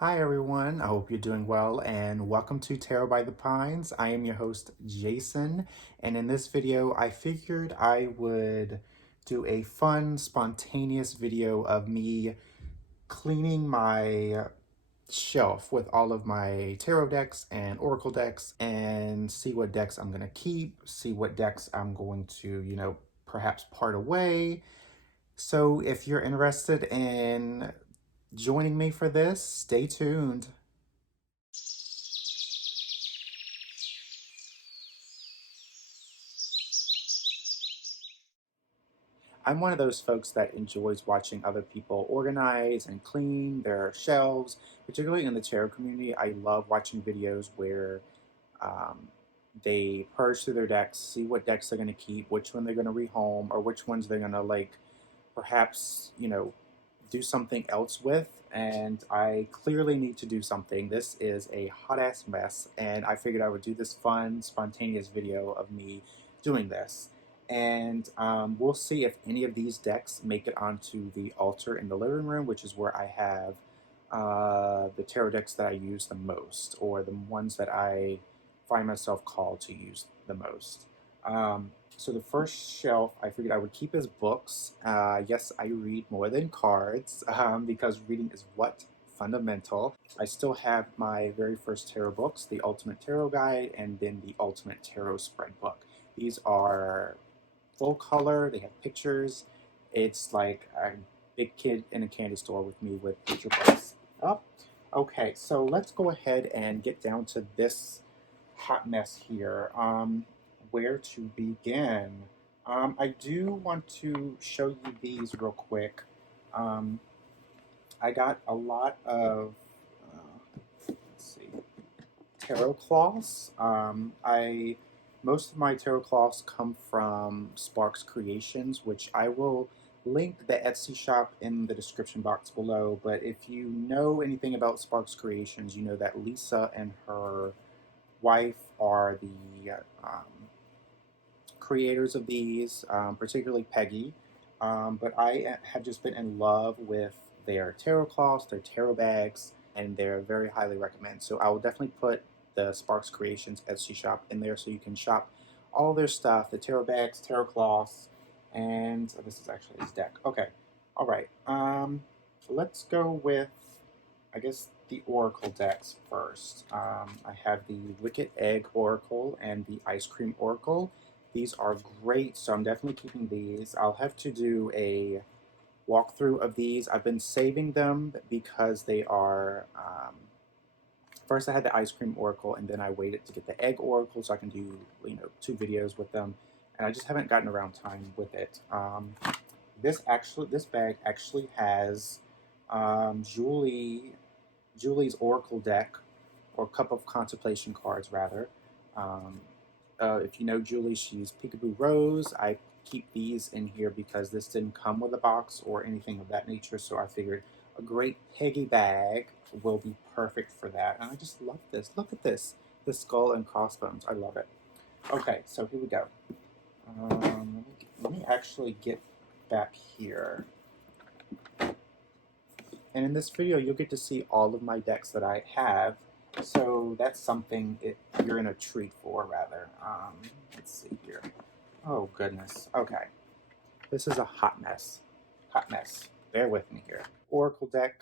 Hi everyone, I hope you're doing well and welcome to Tarot by the Pines. I am your host Jason, and in this video I figured I would do a fun, spontaneous video of me cleaning my shelf with all of my tarot decks and oracle decks and see what decks I'm going to keep, see what decks I'm going to, perhaps part away. So if you're interested in joining me for this, stay tuned. I'm one of those folks that enjoys watching other people organize and clean their shelves, particularly in the tarot community. I love watching videos where um, they purge through their decks, see what decks they're going to keep, which one they're going to rehome, or which ones they're going to perhaps, do something else with. And I clearly need to do something. This is a hot ass mess, and I figured I would do this fun, spontaneous video of me doing this. And we'll see if any of these decks make it onto the altar in the living room, which is where I have the tarot decks that I use the most, or the ones that I find myself called to use the most. So the first shelf I figured I would keep as books. Yes, I read more than cards because reading is what fundamental. I still have my very first tarot books, the Ultimate Tarot Guide and then the Ultimate Tarot Spread Book. These are full color, they have pictures. It's like a big kid in a candy store with me with picture books. Oh, okay, so let's go ahead and get down to this hot mess here. Where to begin? I do want to show you these real quick. Um, I got a lot of, let's see, tarot cloths. Most of my tarot cloths come from Sparks Creations, which I will link the Etsy shop in the description box below. But if you know anything about Sparks Creations, you know that Lisa and her wife are the creators of these, particularly Peggy. But I have just been in love with their tarot cloths, their tarot bags, and they're very highly recommend. So I will definitely put the Sparks Creations Etsy shop in there so you can shop all their stuff, the tarot bags, tarot cloths, and oh, this is actually his deck. Okay, all right. Let's go with, I guess, the Oracle decks first. I have the Wicked Egg Oracle and the Ice Cream Oracle. These are great, so I'm definitely keeping these. I'll have to do a walkthrough of these. I've been saving them because they are, first I had the Ice Cream Oracle, and then I waited to get the Egg Oracle so I can do, 2 videos with them, and I just haven't gotten around time with it. This bag actually has Julie's Oracle deck, or Cup of Contemplation cards, rather. Um, if you know Julie, she's Peekaboo Rose. I keep these in here because this didn't come with a box or anything of that nature, so I figured a great Peggy bag will be perfect for that. And I just love this. Look at this. The skull and crossbones. I love it. Okay, so here we go. Let me actually get back here. And in this video, you'll get to see all of my decks that I have. So that's something you're in a treat for, rather. Let's see here. Oh, goodness. Okay. This is a hot mess. Hot mess. Bear with me here. Oracle deck.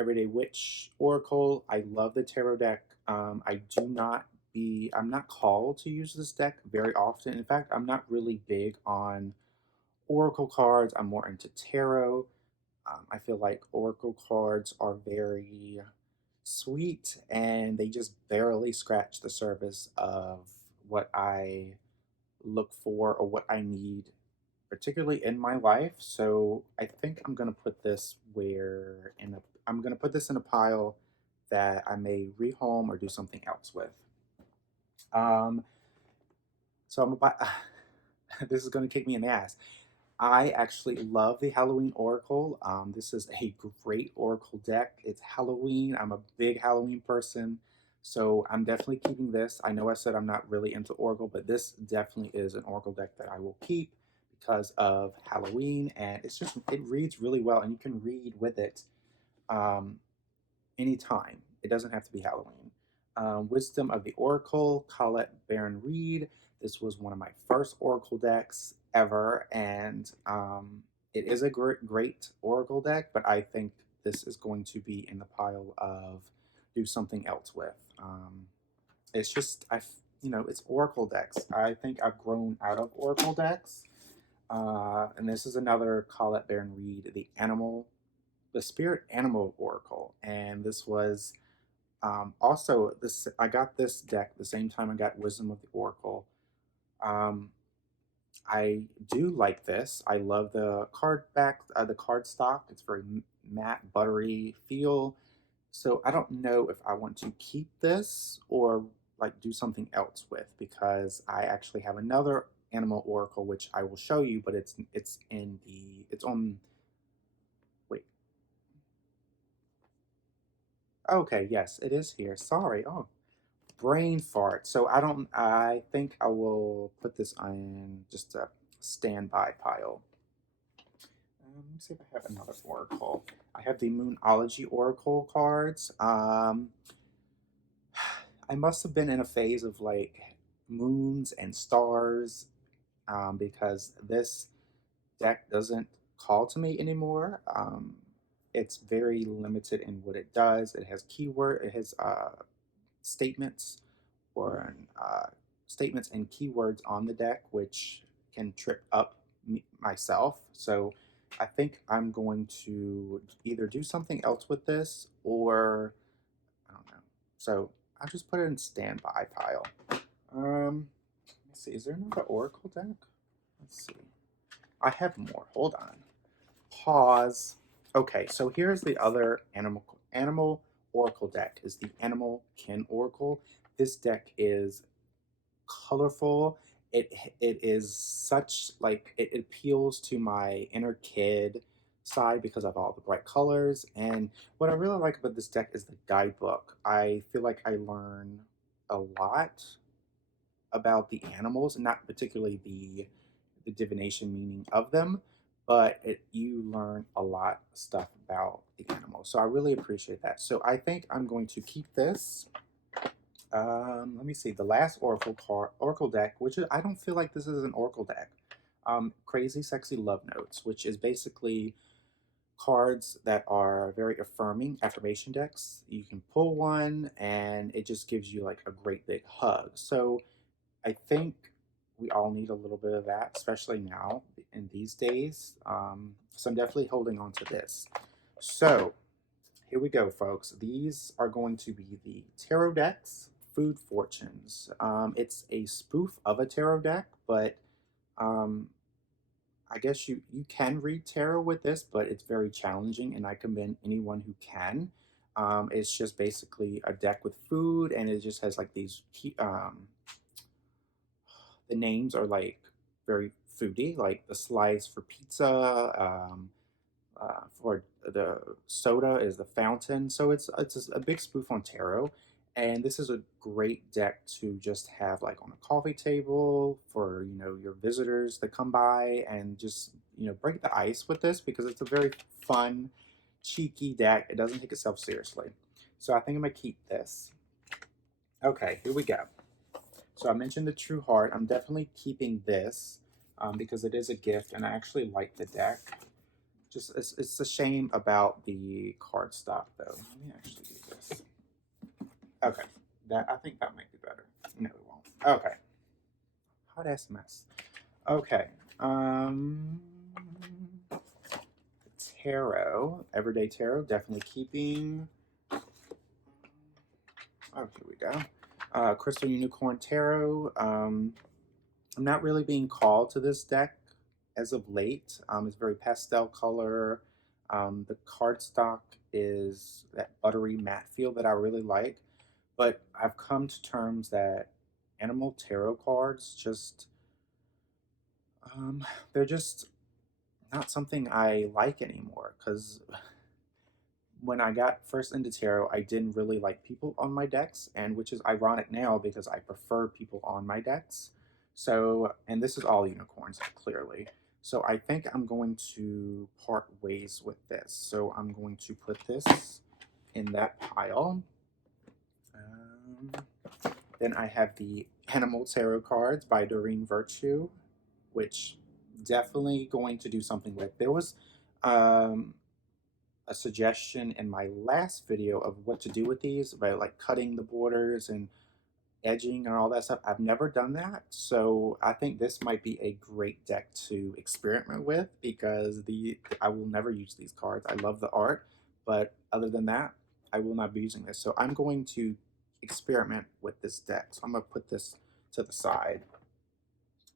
Everyday Witch Oracle. I love the tarot deck. I'm not called to use this deck very often. In fact, I'm not really big on Oracle cards. I'm more into tarot. I feel like Oracle cards are very sweet and they just barely scratch the surface of what I look for or what I need, particularly in my life. So I think I'm gonna put this I'm gonna put this in a pile that I may rehome or do something else with. Um, so I'm about this is gonna kick me in the ass. I actually love the Halloween Oracle. This is a great Oracle deck. It's Halloween. I'm a big Halloween person, so I'm definitely keeping this. I know I said I'm not really into Oracle, but this definitely is an Oracle deck that I will keep because of Halloween, and it reads really well, and you can read with it. Um, anytime. It doesn't have to be Halloween. Wisdom of the Oracle, Colette Baron Reed. This was one of my first Oracle decks ever, and it is a great Oracle deck, but I think this is going to be in the pile of do something else with. It's just, it's Oracle decks. I think I've grown out of Oracle decks. And this is another Colette Baron Reed, the Spirit Animal Oracle. And this was also this. I got this deck the same time I got Wisdom of the Oracle. I do like this. I love the the card stock. It's very matte, buttery feel. So I don't know if I want to keep this or like do something else with, because I actually have another animal oracle which I will show you, but it's on. Wait. Okay, yes, it is here. Sorry. Oh, brain fart. So I think I will put this on just a standby pile. Let me see if I have another oracle. I have the Moonology oracle cards. I must have been in a phase of like moons and stars, because this deck doesn't call to me anymore. It's very limited in what it does. It has statements or statements and keywords on the deck, which can trip up myself. So I think I'm going to either do something else with this, or I don't know. So I'll just put it in standby pile. Let's see. Is there another Oracle deck? Let's see. I have more. Hold on. Pause. Okay, so here's the other animal Oracle deck. Is the Animal Kin Oracle. This deck is colorful. It is such like it appeals to my inner kid side because of all the bright colors. And what I really like about this deck is the guidebook. I feel like I learn a lot about the animals, not particularly the divination meaning of them, but you learn a lot of stuff about the animals. So I really appreciate that. So I think I'm going to keep this. Let me see. The last Oracle deck, I don't feel like this is an Oracle deck. Crazy Sexy Love Notes, which is basically cards that are very affirmation decks. You can pull one and it just gives you like a great big hug. So I think we all need a little bit of that, especially now in these days. So I'm definitely holding on to this. So here we go, folks. These are going to be the tarot decks, Food Fortunes. It's a spoof of a tarot deck, but I guess you can read tarot with this, but it's very challenging, and I commend anyone who can. It's just basically a deck with food, and it just has like these the names are like very foodie, like the slice for pizza. For the soda is the fountain. So it's a big spoof on tarot, and this is a great deck to just have like on a coffee table for your visitors that come by, and just break the ice with this, because it's a very fun, cheeky deck. It doesn't take itself seriously. So I think I'm gonna keep this. Okay, here we go. So I mentioned the True Heart. I'm definitely keeping this because it is a gift, and I actually like the deck. Just it's a shame about the cardstock, though. Let me actually do this. Okay, I think that might be better. No, it won't. Okay, hot ass mess. Okay, tarot, everyday tarot, definitely keeping. Oh, here we go. Crystal Unicorn Tarot. I'm not really being called to this deck as of late. It's very pastel color. The cardstock is that buttery matte feel that I really like. But I've come to terms that animal tarot cards they're just not something I like anymore. Because when I got first into tarot, I didn't really like people on my decks, and which is ironic now because I prefer people on my decks. So, and this is all unicorns, clearly. So I think I'm going to part ways with this. So I'm going to put this in that pile. Then I have the Animal Tarot cards by Doreen Virtue, which definitely going to do something with. There was a suggestion in my last video of what to do with these, about like cutting the borders and edging and all that stuff. I've never done that, so I think this might be a great deck to experiment with, because I will never use these cards. I love the art, but other than that, I will not be using this. So I'm going to experiment with this deck. So I'm going to put this to the side.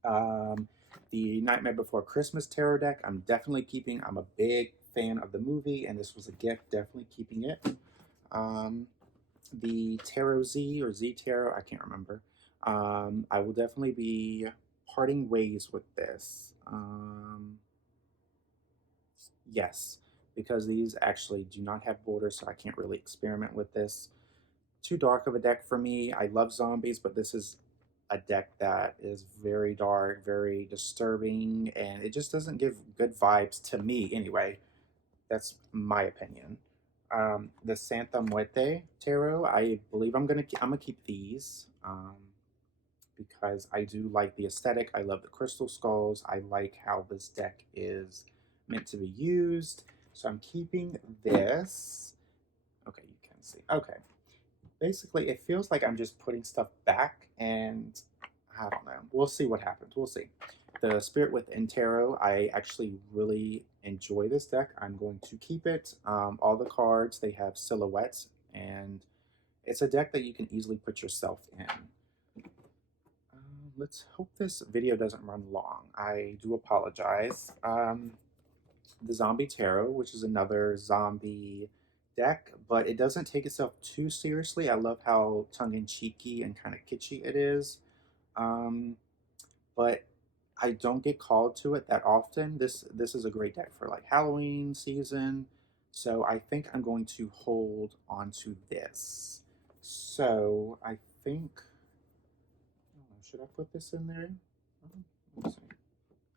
The Nightmare Before Christmas tarot deck, I'm definitely keeping. I'm a big fan of the movie, and this was a gift, definitely keeping it. The Tarot Z, or Z Tarot, I can't remember. I will definitely be parting ways with this. Yes, because these actually do not have borders, so I can't really experiment with this. Too dark of a deck for me. I love zombies, but this is a deck that is very dark, very disturbing, and it just doesn't give good vibes to me anyway. That's my opinion. The Santa Muette Tarot, I believe I'm gonna keep these because I do like the aesthetic. I love the crystal skulls. I like how this deck is meant to be used. So I'm keeping this. Okay, you can see. Okay. Basically, it feels like I'm just putting stuff back, and I don't know. We'll see what happens. We'll see. The Spirit Within Tarot, I actually really enjoy this deck. I'm going to keep it. All the cards, they have silhouettes, and it's a deck that you can easily put yourself in. Let's hope this video doesn't run long. I do apologize. The Zombie Tarot, which is another zombie deck, but it doesn't take itself too seriously. I love how tongue-in-cheeky and kind of kitschy it is. But I don't get called to it that often. This is a great deck for like Halloween season. So I think I'm going to hold on to this. So I think, I don't know, should I put this in there? Let's see.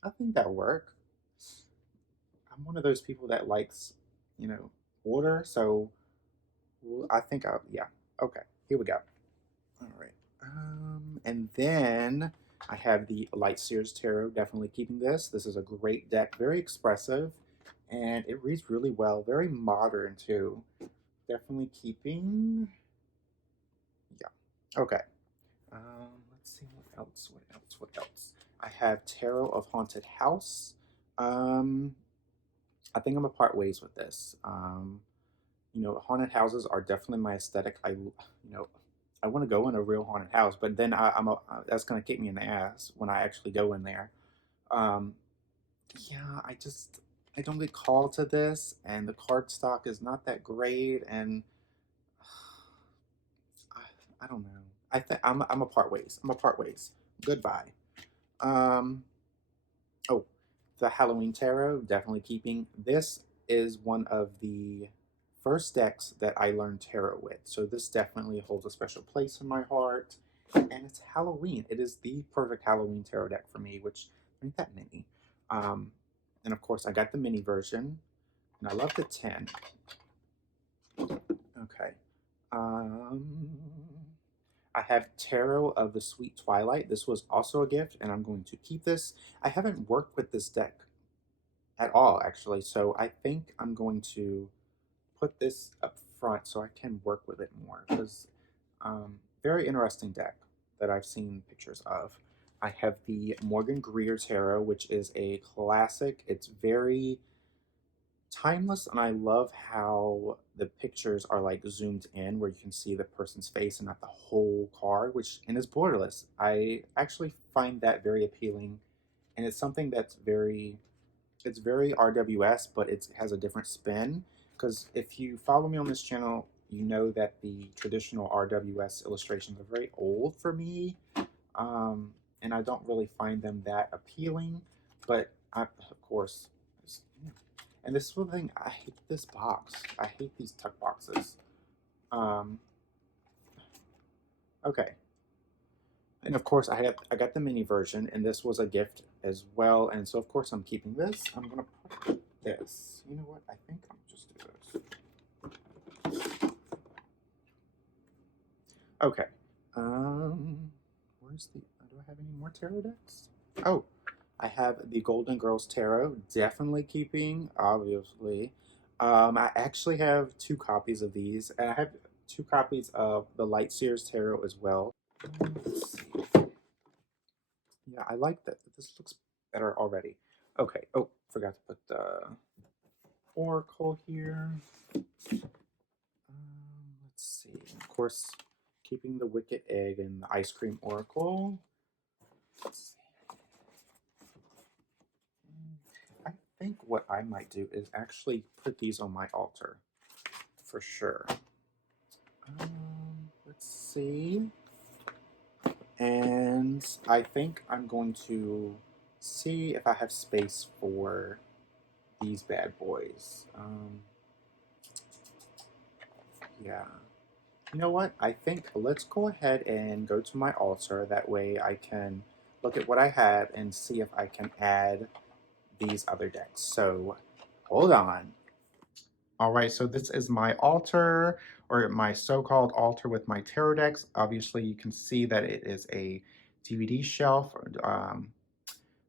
I think that'll work. I'm one of those people that likes, you know, order. So I think yeah. Okay, here we go. All right. And then I have the Light Sears Tarot, definitely keeping this. This is a great deck, very expressive, and it reads really well, very modern too. Definitely keeping, yeah. Okay. Let's see what else, what else. I have Tarot of Haunted House. I think I'm gonna part ways with this. You know, haunted houses are definitely my aesthetic. I want to go in a real haunted house, but then that's gonna kick me in the ass when I actually go in there. Yeah, I don't get called to this, and the card stock is not that great, and I don't know. I think I'm a part ways. I'm a part ways. Goodbye. Oh, the Halloween Tarot, definitely keeping. This is one of the first decks that I learned tarot with, so this definitely holds a special place in my heart. And it's Halloween. It is the perfect Halloween tarot deck for me, which ain't that many. And of course, I got the mini version, and I love the 10. Okay. I have Tarot of the Sweet Twilight. This was also a gift, and I'm going to keep this. I haven't worked with this deck at all, actually, so I think I'm going to put this up front so I can work with it more, because very interesting deck that I've seen pictures of. I have the Morgan Grier Tarot, which is a classic. It's very timeless, and I love how the pictures are like zoomed in where you can see the person's face and not the whole card, which and is borderless. I actually find that very appealing, and it's something that's very RWS, but it has a different spin. Because if you follow me on this channel, you know that the traditional RWS illustrations are very old for me, and I don't really find them that appealing. But of course, and this is one thing, I hate this box. I hate these tuck boxes. Okay. And of course, I got the mini version, and this was a gift as well. And so, of course, I'm keeping this. I'm gonna put this. You know what? I think I'm just do this. Okay. Where's the? Do I have any more tarot decks? Oh, I have the Golden Girls Tarot. Definitely keeping, obviously. I actually have two copies of these, and I have two copies of the Light Sears Tarot as well. Let's see. Yeah, I like that. This looks better already. Okay. Oh, forgot to put the oracle here. Let's see. Of course, keeping the Wicked Egg and the Ice Cream Oracle. Let's see. I think what I might do is actually put these on my altar for sure. Let's see. And I think I'm going to see if I have space for these bad boys. Yeah. You know what? I think let's go ahead and go to my altar. That way I can look at what I have and see if I can add these other decks. So hold on. All right, so this is my altar, or my so-called altar with my tarot decks. Obviously, you can see that it is a DVD shelf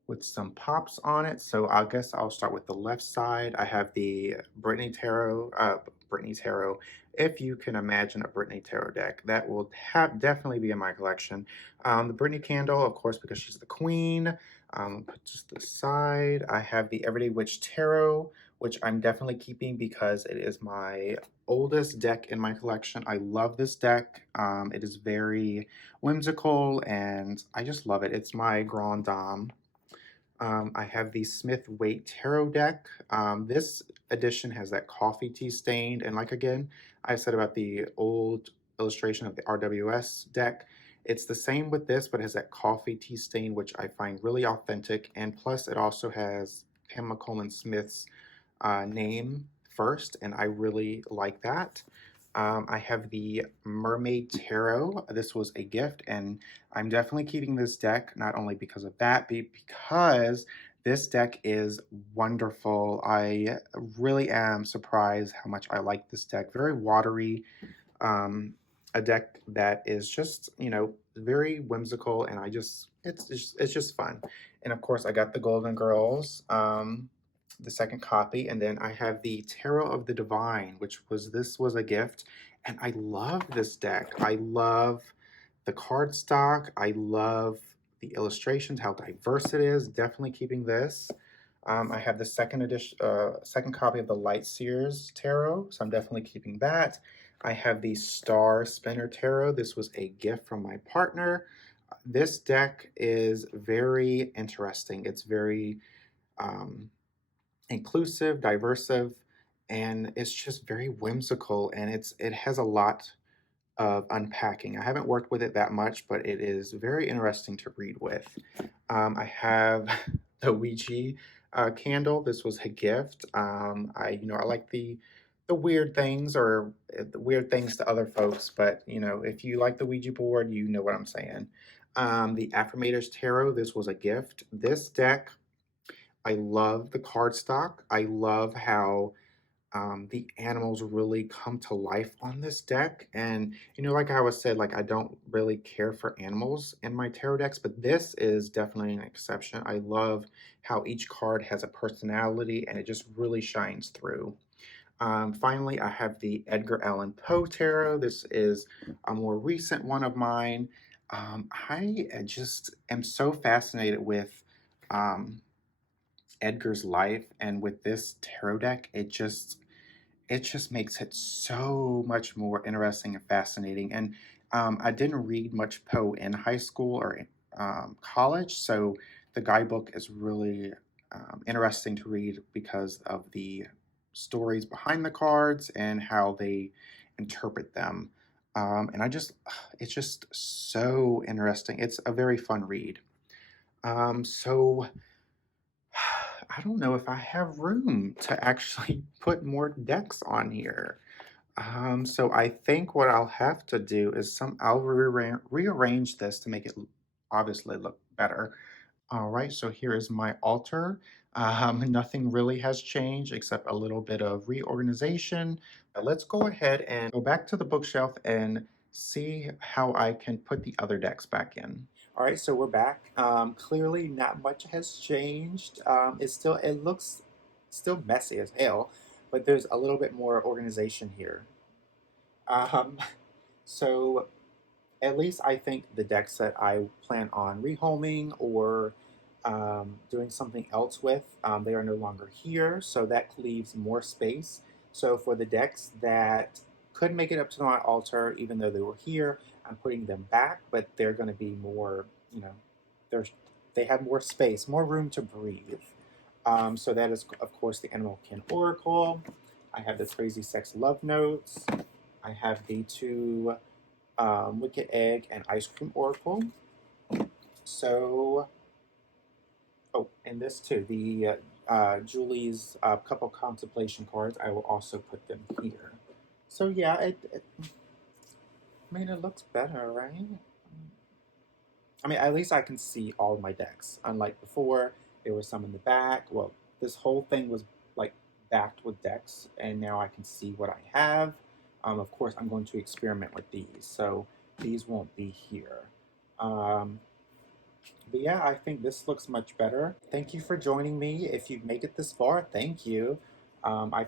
with some pops on it. So I guess I'll start with the left side. I have the Brittany Tarot, If you can imagine a Brittany Tarot deck, that will definitely be in my collection. The Brittany candle, of course, because she's the queen. Put just the side. I have the Everyday Witch Tarot, which I'm definitely keeping because it is my oldest deck in my collection. I love this deck. It is very whimsical and I just love it. It's my grand dame. I have the Smith Waite Tarot deck. This edition has that coffee tea stained, and like again, I said about the old illustration of the RWS deck, it's the same with this, but it has that coffee tea stain, which I find really authentic, and plus it also has Pamela Coleman Smith's name first, and I really like that. I have the Mermaid Tarot. This was a gift, and I'm definitely keeping this deck, not only because of that, but because this deck is wonderful. I really am surprised how much I like this deck. Very watery, a deck that is just, very whimsical, and it's just fun. And of course, I got the Golden Girls. The second copy, and then I have the Tarot of the Divine, this was a gift, and I love this deck. I love the cardstock. I love the illustrations, how diverse it is. Definitely keeping this. I have the second copy of the Light Sears Tarot, so I'm definitely keeping that. I have the Star Spinner Tarot. This was a gift from my partner. This deck is very interesting. It's very inclusive, diversive, and it's just very whimsical, and it has a lot of unpacking. I haven't worked with it that much, but it is very interesting to read with. I have the Ouija candle. This was a gift. I like the weird things, or the weird things to other folks, but if you like the Ouija board, you know what I'm saying. The Affirmators Tarot. This was a gift. This deck, I love the cardstock. I love how the animals really come to life on this deck. And, like I was said, like I don't really care for animals in my tarot decks, but this is definitely an exception. I love how each card has a personality and it just really shines through. Finally, I have the Edgar Allan Poe Tarot. This is a more recent one of mine. I just am so fascinated with Edgar's life, and with this tarot deck, it just makes it so much more interesting and fascinating. And I didn't read much Poe in high school or college, so the guidebook is really interesting to read because of the stories behind the cards and how they interpret them. And it's just so interesting. It's a very fun read. So I don't know if I have room to actually put more decks on here. So I think what I'll have to do is I'll rearrange this to make it obviously look better. All right, so here is my altar. Nothing really has changed except a little bit of reorganization. Let's go ahead and go back to the bookshelf and see how I can put the other decks back in. All right, so we're back. Clearly, not much has changed. It looks still messy as hell, but there's a little bit more organization here. Um, so at least I think the decks that I plan on rehoming or doing something else with, they are no longer here, so that leaves more space. So for the decks that could make it up to my altar, even though they were here, I'm putting them back, but they're going to be more, they have more space, more room to breathe. So that is, of course, the Animal Kin Oracle. I have the Crazy Sex Love Notes. I have the two Wicked Egg and Ice Cream Oracle. So, oh, and this too, the Julie's couple contemplation cards. I will also put them here. So yeah, I mean, it looks better, right? I mean, at least I can see all of my decks. Unlike before, there was some in the back. Well, this whole thing was like backed with decks, and now I can see what I have. Of course, I'm going to experiment with these, so these won't be here. But yeah, I think this looks much better. Thank you for joining me. If you've made it this far, thank you. I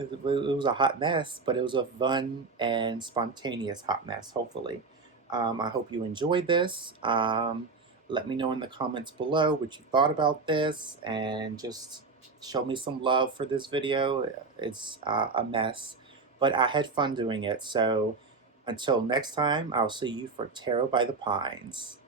it was a hot mess, but it was a fun and spontaneous hot mess, hopefully. I hope you enjoyed this. Let me know in the comments below what you thought about this, and just show me some love for this video. It's a mess, but I had fun doing it. So until next time, I'll see you for Tarot by the Pines.